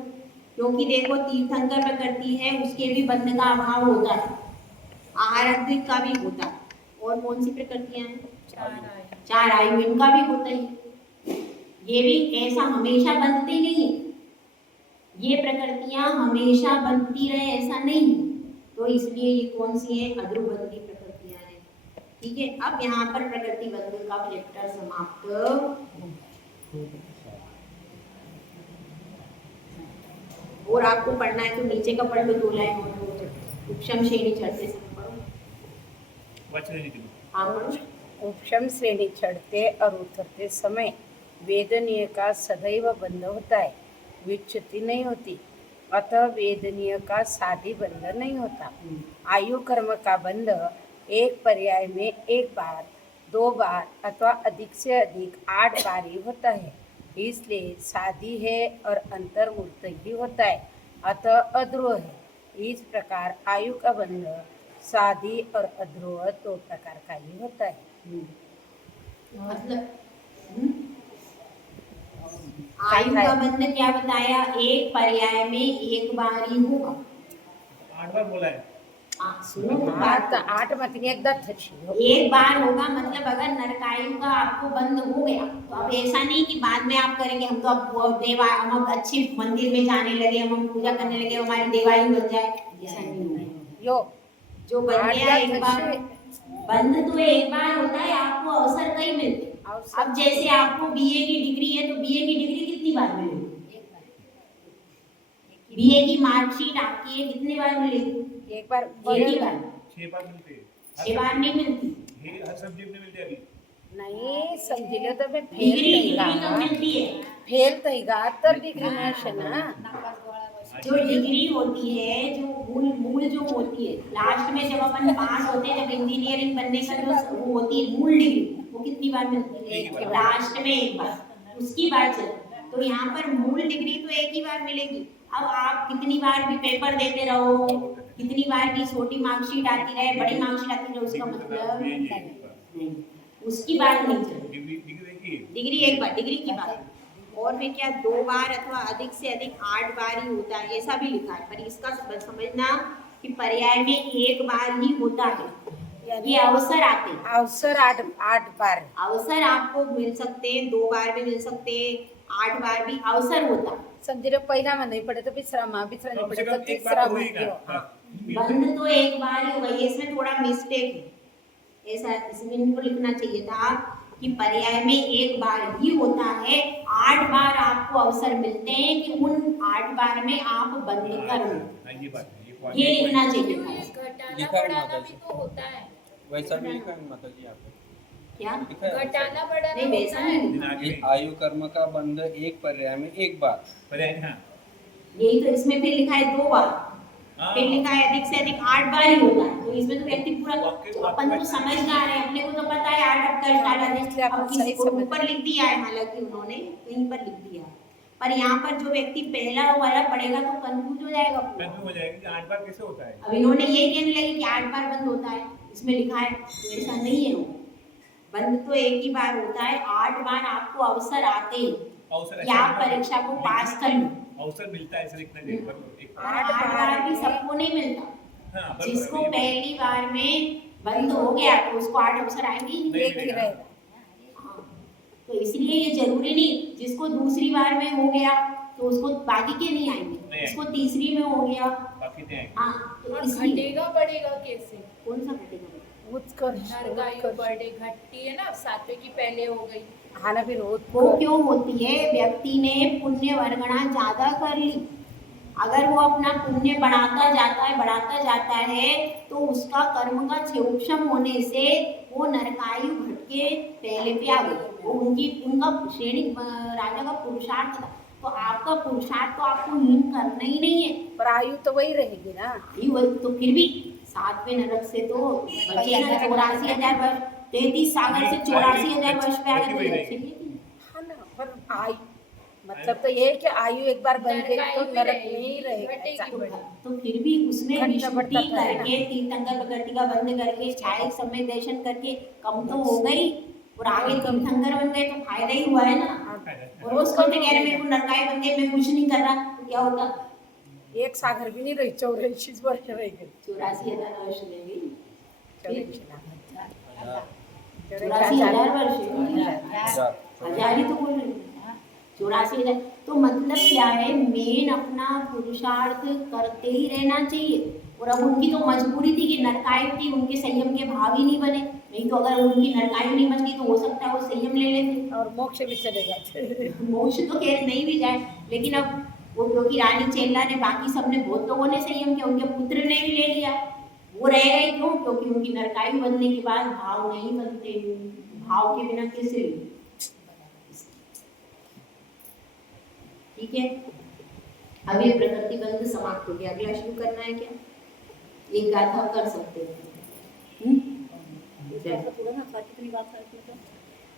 क्योंकि देखो तीर्थंकर प्रकृति है, उसके भी बंध का अभाव होता है, आहारात्विक का भी होता है, और कौन सी प्रकृतियां हैं? 4 आयु, इनका भी होता ही। ये भी ऐसा हमेशा बंधते नहीं है, ये प्रकृतियां हमेशा बनती रहे ऐसा नहीं, तो इसलिए ये कौन सी है? अध्रुवबंधी प्रकृतियां हैं। ठीक है, अब यहाँ पर प्रकृति बंध का चैप्टर समाप्त। और आपको पढ़ना है तो नीचे का पढ़ लो 2 लाइन और उपशम श्रेणी चढ़ते समय पढ़ो। वाचन नहीं किया हाँ पढ़ो। उपशम श्रेणी चढ़ते और उतरते समय वेदनीय का सदैव बंध होता है, विच्युति नहीं होती। अतः वेदनीय का साधी बंध नहीं होता। आयु कर्म का बंध एक पर्याय में 1 बार, 2 बार अथवा अधिक से अधिक 8 बार ही होता है, इसलिए साधी है और अंतर्मूर्त ही होता है, अतः अध्रुव है। इस प्रकार आयु का बंध साधी और अध्रुव 2 प्रकार का ही होता है। मतलब आयु का बंध क्या बताया? एक पर्याय में 1 बार ही होगा। 8 बार बोला है। सुनो तो हाँ बात। तो 8 मत एकदा थची हो। 1 बार होगा मतलब अगर नरकायु का आपको बंद हो गया तो अब ऐसा नहीं कि बाद में आप करेंगे, हम तो अब देवा हम अब अच्छी मंदिर में जाने लगे, हम पूजा करने लगे, हमारी देवायु बन जाए, ऐसा नहीं होगा। यो जो बन गया एक बार बंद तो 1 बार होता है, आपको अवसर कई मिलते हैं। अब जैसे आपको बीए की डिग्री है तो बीए की डिग्री कितनी बार मिलेगी? बीए की मार्कशीट आपकी है कितनी बार मिलेगी? एक बार 1 ही बार। 6 बार मिलते हैं। 6 बार नहीं मिलती ये हर सब्जेक्ट में मिलते हैं अभी। नहीं समझिले तो मैं डिग्री फेल डिग्री तो मिलती है। फेल तईगा तर डिग्री मिळશે ना। जो डिग्री होती है, जो मूल जो होती है, लास्ट में जब अपन पास होते हैं, जब इंजीनियरिंग बनने का जो वो होती है मूल डिग्री, वो कितनी बार मिलती है? एक बार। लास्ट में 1 बार। उसकी बात चल तो यहाँ पर मूल डिग्री तो 1 ही बार मिलेगी। अब आप कितनी बार भी पेपर देते रहो, कितनी बार भी छोटी मार्कशीट आती रहे, बड़ी मार्कशीट आती रहे, उसका मतलब नहीं, उसकी बात नहीं चलती। डिग्री 1 बार, डिग्री की बात। और फिर क्या 2 बार अथवा अधिक से अधिक 8 बार ही होता है, ऐसा भी लिखा है। पर इसका समझना कि पर्याय में 1 बार ही होता है। ये अवसर आते हैं, अवसर 8 बार अवसर आपको मिल सकते हैं, 2 बार भी मिल सकते हैं, 8 बार भी अवसर होता है। समझिले पहिला में नहीं पड़े तो बिसरा नहीं पड़े तो तीसरा में बंद तो 1 बार ही होगा, ये इसमें थोड़ा मिस्टेक है। ऐसा इसमें इनको लिखना चाहिए था कि पर्याय में 1 बार ही होता है, 8 बार आपको अवसर मिलते हैं कि उन 8 बार में आप बंद करो। ये लिखना चाहिए था। घटाना बढ़ाना भी तो होता है। वैसा भी लिखा है माता जी आपने? क्या घटाना बढ़ाना नहीं वैसा होता है। नहीं, ये आयु कर्म का बंध एक पर्याय में 1 बार। यही तो इसमें फिर लिखा है 2 बार, फिर लिखा है अधिक से अधिक 8 बार ही होता है। तो इसमें तो व्यक्ति पूरा अपन तो समझदार है, अपने को तो पता है 8 अब कर डाला है, अब किसी को ऊपर लिख दिया है, हालांकि उन्होंने कहीं पर लिख दिया। पर यहाँ पर जो व्यक्ति पहला वाला पढ़ेगा तो कंफ्यूज हो जाएगा पूरा। कंफ्यूज हो जाएगा कि 8 बार कैसे होता है। अब इन्होंने ये कहने लगे कि 8 बार बंद होता है, इसमें लिखा है, तो ऐसा नहीं है। वो बंद तो 1 ही बार होता है, 8 बार आपको अवसर आते हैं कि आप परीक्षा को पास कर लो। अवसर मिलता है, ऐसा लिखना चाहिए। बरोबर। 8 बार भी सबको नहीं मिलता। हाँ, जिसको पहली बार में बंद हो गया तो उसको 8 अवसर आएंगे ही नहीं। एक ही रहेगा। हाँ, तो इसलिए ये जरूरी नहीं जिसको दूसरी बार में हो गया तो उसको बाकी के नहीं आएंगे, जिसको तीसरी में हो गया बाकी नहीं आएंगे। हाँ तो और इसलिए घटेगा बढ़ेगा कैसे? कौन सा घटेगा? उत्कर्ष नरकायु बढ़े घटती है ना, 7वें की पहले हो गई। हाँ ना फिर वो क्यों होती है? व्यक्ति ने पुण्य वर्गणा ज्यादा कर ली। अगर वो अपना पुण्य बढ़ाता जाता है तो उसका कर्म का क्षयोक्षम होने से वो नरकायु घट के पहले पे आ गई। वो उनका श्रेणी राजा का पुरुषार्थ था, तो आपका पुरुषार्थ तो आपको हीन करना ही नहीं है। पर आयु तो वही रहेगी ना। आयु वही तो फिर भी 7वें नरक से तो बचे ना 84,000 वर्ष, 33 सागर से 84,000 वर्ष पे आ गए। हाँ ना पर आयु मतलब तो ये है कि आयु एक बार बन गई तो नरक में ही रहेगा। तो फिर भी उसमें घटना विशुद्धि बढ़ता था ना। करके तीर्थंकर प्रकृतिका बंद करके छाया समय दर्शन करके कम तो हो गई, और आगे तीर्थंकर बन गए तो फायदा ही हुआ है ना। और उसको तो कह रहे मेरे को नरकाई बन गए, मैं कुछ नहीं कर रहा, तो क्या होगा? एक सागर भी नहीं रही, 84 वर्ष रह गई। 84,000 वर्ष रह गई। 84,000 वर्ष, 1000 ही तो बोल रही हूँ। 84,000 तो मतलब क्या है? मेन अपना पुरुषार्थ करते ही रहना चाहिए। और अब उनकी तो मजबूरी थी कि नरकायु थी, उनके संयम के भाव ही नहीं बने। नहीं तो अगर उनकी नरकायु नहीं बचती तो हो सकता है वो संयम ले लेते और मोक्ष भी चले जाते। मोक्ष तो खैर नहीं भी जाए, लेकिन अब वो क्योंकि रानी चेल्ला ने बाकी सबने बहुत लोगों ने संयम किया, उनके पुत्र ने भी ले लिया, वो रह गए क्यों? क्योंकि उनकी नरकायु बनने के बाद भाव नहीं बनते, भाव के बिना कैसे? ठीक है, अब ये प्रकृति बंध समाप्त हो गया, अगला शुरू करना है क्या? एक गाथा कर सकते हैं।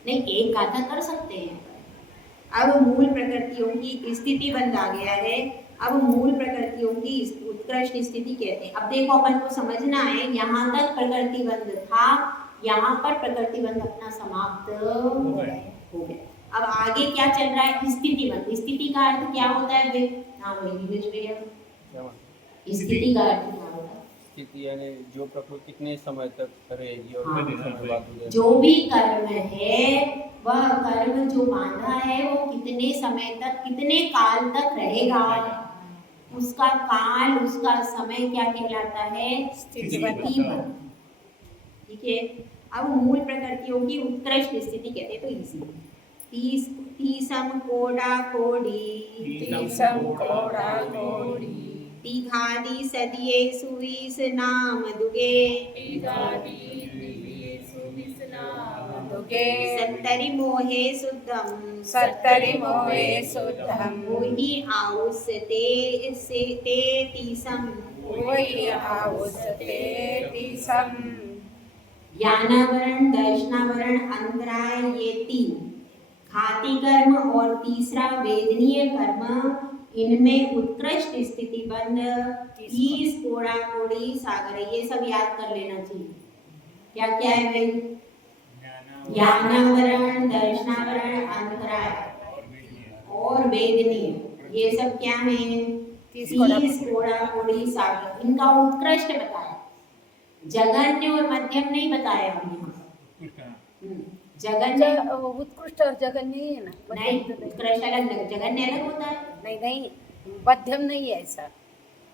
नहीं, एक गाथा कर सकते हैं। अब मूल प्रकृतियों की स्थिति बंध आ गया है। अब मूल प्रकृतियों की उत्कृष्ट स्थिति कहते हैं। अब देखो, अपन को समझना है, यहाँ तक प्रकृति बंध था, यहाँ पर प्रकृति बंध अपना समाप्त हो गया। अब आगे क्या चल रहा है? स्थिति बंध। स्थिति का अर्थ क्या होता है बे? हाँ वही नीरज भैया, स्थिति का अर्थ क्या होता है? स्थिति यानी जो प्रकृति कितने समय तक रहेगी और हाँ। कितने समय बाद हो जाएगी। जो भी कर्म है, वह कर्म जो बांधा है वो कितने समय तक, कितने काल तक रहेगा, उसका काल, उसका समय क्या कहलाता है? स्थिति बंध। ठीक है, अब मूल प्रकृतियों की उत्कृष्ट स्थिति कहते हैं। तो इसी तीसम कोडा कोडी, तीसम कोड़ा कोड़ी, तीघादि सदिये सुवीस नाम दुगे, दुगे सत्तरि मोहे शुद्धम, सत्तरि मोहे शुद्धम, मोहि आउस ते से ते तीसम, वही आउसते तीसम। ज्ञानावरण, दर्शनावरण, अंतराय, ये तीन घाती कर्म और तीसरा वेदनीय कर्म, इनमें उत्कृष्ट स्थिति बंध 30 कोड़ा कोड़ी सागर, ये सब याद कर लेना चाहिए। क्या क्या है भाई? ज्ञानावरण, दर्शनावरण, अंतराय और वेदनीय, ये सब क्या है? 30 कोड़ा कोड़ी सागर, इनका उत्कृष्ट बताया, जघन्य और मध्यम नहीं बताया हमने यहाँ। जघन्य उत्कृष्ट और जघन्य ही है ना? नहीं, मध्यम तो नहीं। उत्कृष्ट अलग, जघन्य अलग होता है। नहीं नहीं, मध्यम नहीं है ऐसा।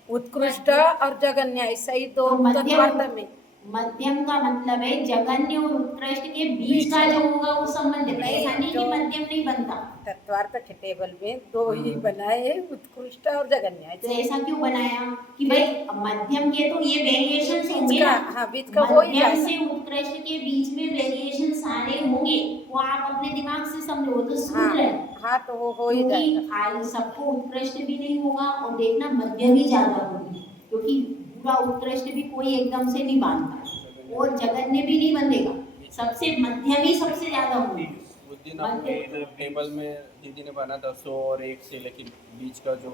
उत्कृष्ट और जघन्य ऐसा ही दो तो तत्वार्थ में। मध्यम का मतलब है जघन्य और उत्कृष्ट के बीच का जो होगा वो संबंधित है, ऐसा नहीं कि मध्यम नहीं बनता। तत्वार्थ के टेबल में दो ही बनाए, उत्कृष्ट और जघन्य। तो ऐसा क्यों बनाया कि भाई मध्यम के तो ये वेरिएशन होंगे ना, हाँ बीच का हो ही मध्यम जाएगा। से उत्कृष्ट के बीच में वेरिएशन सारे होंगे, वो आप अपने दिमाग से समझो, तो सूत्र है। हाँ तो वो हो ही जाएगा। क्योंकि सबको उत्कृष्ट भी नहीं होगा और देखना मध्यम ही ज्यादा होगी, क्योंकि पूरा उत्कृष्ट भी कोई एकदम से नहीं बांधता और जघन्य भी नहीं बंधेगा, सबसे मध्यम ही सबसे ज्यादा होगी। उस दिन आपने टेबल में दीदी ने बना था 100 और 1 से, लेकिन बीच का जो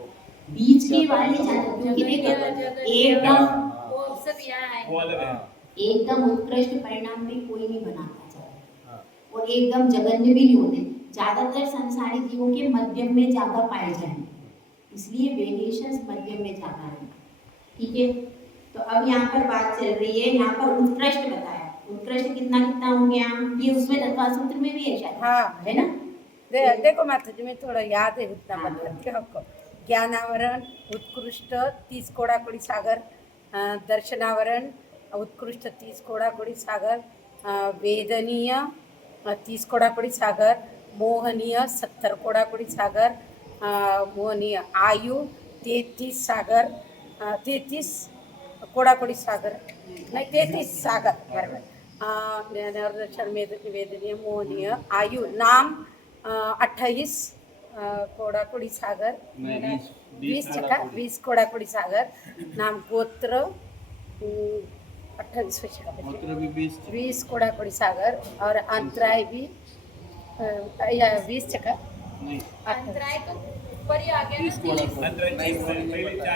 बीच की वाली ज्यादा, क्योंकि देखो एकदम वो सब यहाँ है। वो अलग है। एकदम उत्कृष्ट परिणाम भी कोई नहीं बनाता चाहता हाँ। और एकदम जघन्य भी नहीं होते, ज्यादातर संसारी जीवों के मध्यम में ज्यादा पाए जाएंगे, इसलिए वेरिएशंस मध्यम में ज्यादा है। ठीक है, तो अब यहाँ पर बात चल रही है, यहाँ पर उत्कृष्ट बताया, उत्कृष्ट कितना कितना हो गया, ये उसमें तत्व सूत्र में भी है शायद, हाँ है ना? देखो माता जी, मैं थोड़ा याद है उतना मतलब के आपको। ज्ञानावरण उत्कृष्ट 30 कोड़ा कोड़ी सागर, दर्शनावरण उत्कृष्ट 30 कोड़ा कोड़ी सागर, वेदनीय 30 कोड़ा कोड़ी सागर, मोहनीय 70 कोड़ा कोड़ी सागर, मोहनीय आयु 33 सागर, 33 कोड़ा कोड़ी सागर नहीं 33 सागर बराबर। दर्शन वेदनीय मोहनीय आयु नाम 28 कोड़ा कोड़ी सागर, 20 कोड़ा कोड़ी सागर, नाम गोत्र 28 गोत्र भी 20 कोड़ा कोड़ी सागर और अंतराय भी 20 चका अंतराय तो ऊपर ही आ गया ना।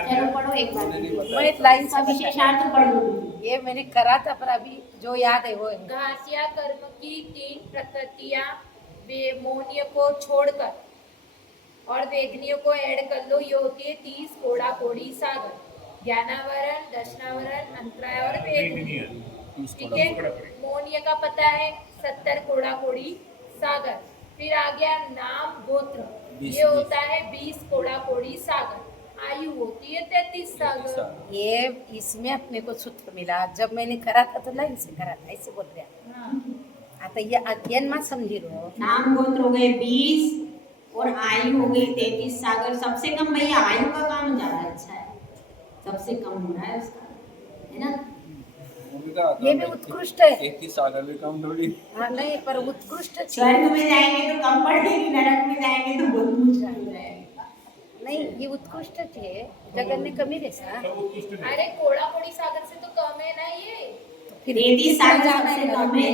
चलो पढ़ो एक बार, मैं एक लाइन इसका से विशेषार्थ पढ़ लो। ये मैंने करा था पर अभी जो याद है वो है। घासिया कर्म की 3 प्रकृतियां वे मोहनीय को छोड़कर और वेदनीय को ऐड कर लो, ये होती है 30 कोड़ा कोड़ी सागर, ज्ञानावरण, दर्शनावरण, अंतराय और वेदनीय। ठीक है, मोहनीय का पता है 70 कोड़ा कोड़ी सागर, फिर आ गया नाम गोत्र, ये होता है 20 कोड़ा कोड़ी सागर, आयु होती है 33 सागर। ये इसमें अपने को सूत्र मिला, जब मैंने करा था तो लाइन से करा था, ऐसे बोल रहा। आता ये अध्ययन में समझी लो। नाम गोत्र हो गए 20, और आयु हो गई 33 सागर। सबसे कम भैया आयु का काम ज्यादा अच्छा है, सबसे कम हो रहा है उसका, है ना। ये भी उत्कृष्ट है। 33 सागर भी कम थोड़ी। हाँ नहीं, पर उत्कृष्ट चीज। स्वर्ग में जाएंगे तो कम पड़ेगी, नरक में जाएंगे तो बहुत मुश्किल हो जाएगा। नहीं, ये उत्कृष्ट है, जगन ने कमी रेसा। सब उत्कृष्ट है। अरे कोड़ा कोड़ी सागर से तो कम है ना ये, तो फिर 33 सागर जाना सबसे है कम है।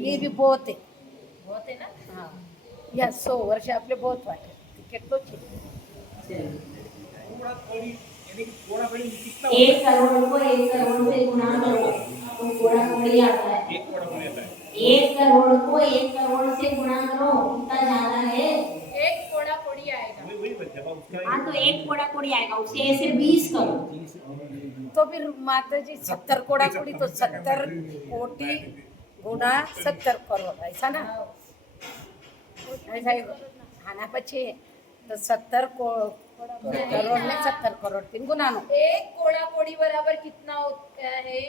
ये भी बहुत है। बहुत है ना। हाँ, या 100 वर्ष आपले बहुत वाटे કેટલો છે? कोड़ा कोड़ी यानी कि कोड़ा कोड़ी कितना 1 करोड़ को 1 करोड़ से गुणा करो तो कोड़ा कोड़ी आता है। एक कोड़ा कोड़ी आता है। 1 करोड़ को 1 करोड़ से गुणा करो, कितना ज्यादा है। एक कोड़ा कोड़ी आएगा। वही जब उसका हाँ तो 1 कोड़ा कोड़ी आएगा, उसे ऐसे 20 करो। तो फिर माता जी 70 कोड़ा कोड़ी, तो 70 कोटि गुणा 70 करोड़, ऐसा ना? ऐसा ही आना पछे तो 70 करोड़ में 70 करोड़ 3 गुना नो। एक कोड़ा कोड़ी बराबर कितना होता है?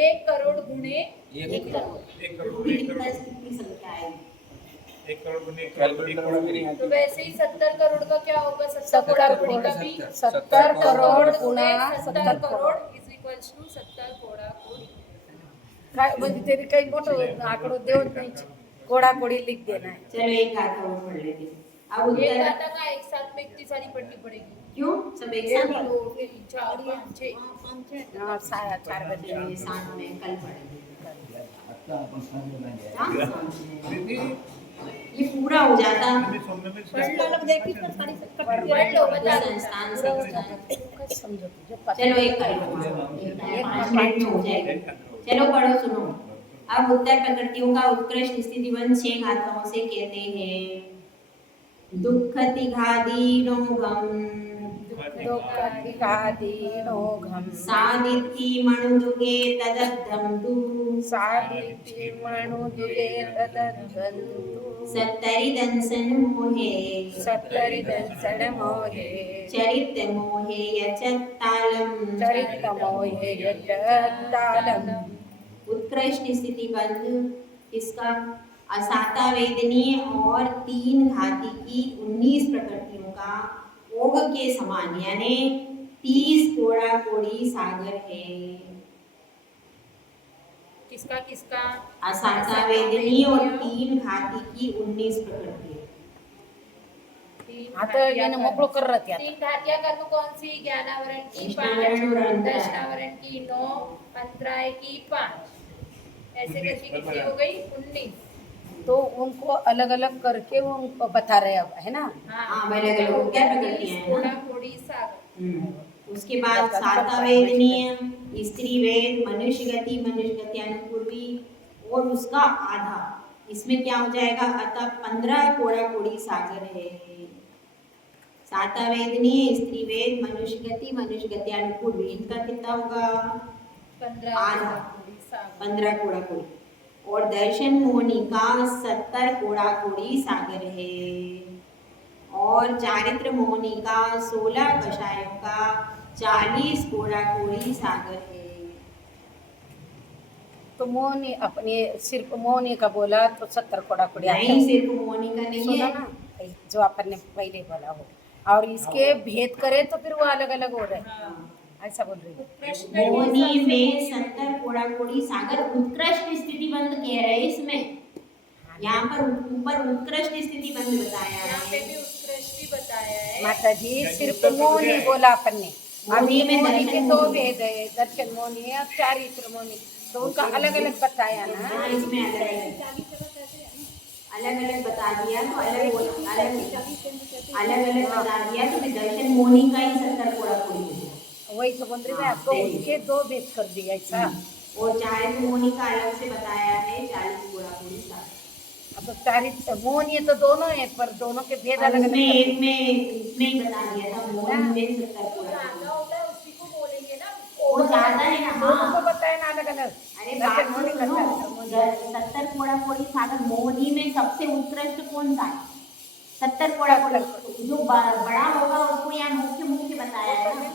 1 करोड़ गुणे 1 करोड़। एक करोड़ भी एक कितना करोड़ कितनी संख्या आएगी। एक करोड़ गुने एक करोड़ एक कोड़ा कोड़ी। तो वैसे ही 70 करोड़ का क्या होगा? 70 कोड़ा कोड़ी का भी 70 करोड़ गुणा 70 70 crore crore is equals to 70 कोड़ा कोड़ी। काय म्हणजे तरी काही मोठं आकडो देऊच नाही, कोड़ा कोड़ी लिख देना है। चलो एक गाथा और पढ़ लेते हैं। अब एक उत्तर गाथा का एक साथ में इतनी सारी पढ़नी पड़ेगी। क्यों सब एक एक साथ पढ़ो। दो तीन चार पाँच छः। हाँ, 4 बजे चलिए साथ में कल पढ़ेंगे। हाँ, दीदी ये पूरा हो जाता दीदी सोमने में पढ़ लो बता दो। संस्थान संस्था। समझो तुझे पता। चलो एक कर लो, 5 मिनट में हो जाएगा। चलो पढ़ो सुनो। अब उत्तर प्रकृतियों का उत्कृष्ट स्थितिबंध 6 गाथाओं से कहते हैं। दुःखतिघादीनोगम दुःखतिघादीनोघं सादिति मणुदुगे तदद्धं तु सादिति मणुदुगे तदद्धन्तु सत्तरिदंसन मोहे सत्तरिदंसन मोहे चरितमोहे यचत्तालम चरितमोहे यजत्तालम्। उत्कृष्ट स्थितिबंध इसका असाता वेदनीय और 3 घाती की 19 प्रकृतियों का ओघ के समान यानी 30 कोड़ा कोड़ी सागर है। किसका किसका? असाता वेदनीय और 3 घाती की 19 प्रकृति। आता याने मोकळं कर रहा त्या। 3 घातियां कर्म कौन सी? ज्ञानावरण की 5, कृष्णावरण और अंतराय। दर्शनावरण की 9, अंतराय की 5, ऐसे करके कितनी हो गई? 19। तो उनको अलग अलग करके वो उनको बता रहे अब, है ना? हाँ, अलग अलग क्या प्रकृतियां हैं कोड़ा ना। कोड़ी सागर। उसके बाद साता वेदनीय, स्त्री वेद, मनुष्य गति अनुपूर्वी और उसका आधा, इसमें क्या हो जाएगा? अतः 15 कोड़ा कोड़ी सागर है। साता वेदनीय, स्त्री वेद, मनुष्य गति अनुपूर्वी, इनका कितना होगा? 15 आधा। कोड़ा कोड़ी सागर। 15 कोड़ा कोड़ी। और दर्शन मोहनी का 70 कोड़ा कोड़ी सागर है। और चारित्र मोहनी का 16 कषायों का 40 कोड़ा कोड़ी सागर है। तो मोहनी अपने सिर्फ मोहनी का बोला तो 70 कोड़ा कोड़ी आता नहीं, है। सिर्फ मोहनी का नहीं सुनो है। ना, जो अपन ने पहले बोला हो, और इसके भेद करे तो फिर वो अलग अलग हो रहे हैं, ऐसा बोल रही हूँ। उत्कृष्ट मोहनी में 70 कोड़ा कोड़ी सागर उत्कृष्ट स्थिति बंद कह रहे हैं इसमें। यहाँ पर ऊपर उत्कृष्ट स्थिति बंद बताया यहाँ पे है। भी उत्कृष्ट ही बताया है। माता जी सिर्फ मोहनी बोला अपन ने। मोहनी में मोहनी के दर्शन 2 मोहनी। भेद है, दर्शन मोहनी है और चारित्र मोहनी, तो उनका अलग अलग बताया ना। हाँ, इसमें अलग अलग बता दिया तो अलग अलग बता दिया तो फिर दर्शन मोहनी का ही 70 कोड़ा कोड़ी हो गया। वही तो बोल रही मैं आपको, उसके 2 भेद कर दिया ऐसा। और चारित्र मोहनी का अलग से बताया है 40 कोड़ा कोड़ी सागर। अब तो चारित्र मोहनी तो दोनों है, पर दोनों के भेद अलग अलग उसमें कर एक में इसमें ही बता दिया था मोहनी में 70 कोड़ा ज्यादा कोड़ी। होता है उसी को बोलेंगे ना। वो ज्यादा है ना। दोनों को हाँ, बताया ना अलग अलग। अरे बात तो सुनो, 70 कोड़ा कोड़ी सागर मोहनी में सबसे उत्कृष्ट कौन सा है? 70 कोड़ा कोड़ी जो बड़ा होगा उसको यहाँ मुख्य मुख्य बताया है ना,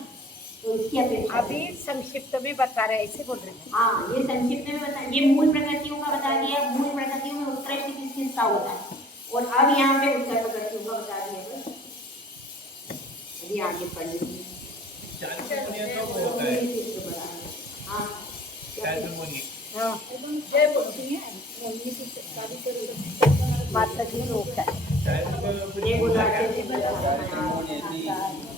तो इसकी अपेक्षा अभी संक्षिप्त में बता रहे, ऐसे बोल रहे थे। हाँ, ये संक्षिप्त में बता, ये मूल प्रकृतियों का बता दिया। मूल प्रकृतियों में उत्कृष्ट किस किस का होता है, और अब यहाँ पे उत्तर प्रकृतियों का बता दिया। भी आगे पढ़ेंगी। चार चरमोनिया कब होता है? हाँ चार चरमोनी हाँ जय बोलती हैं माता जी रोक है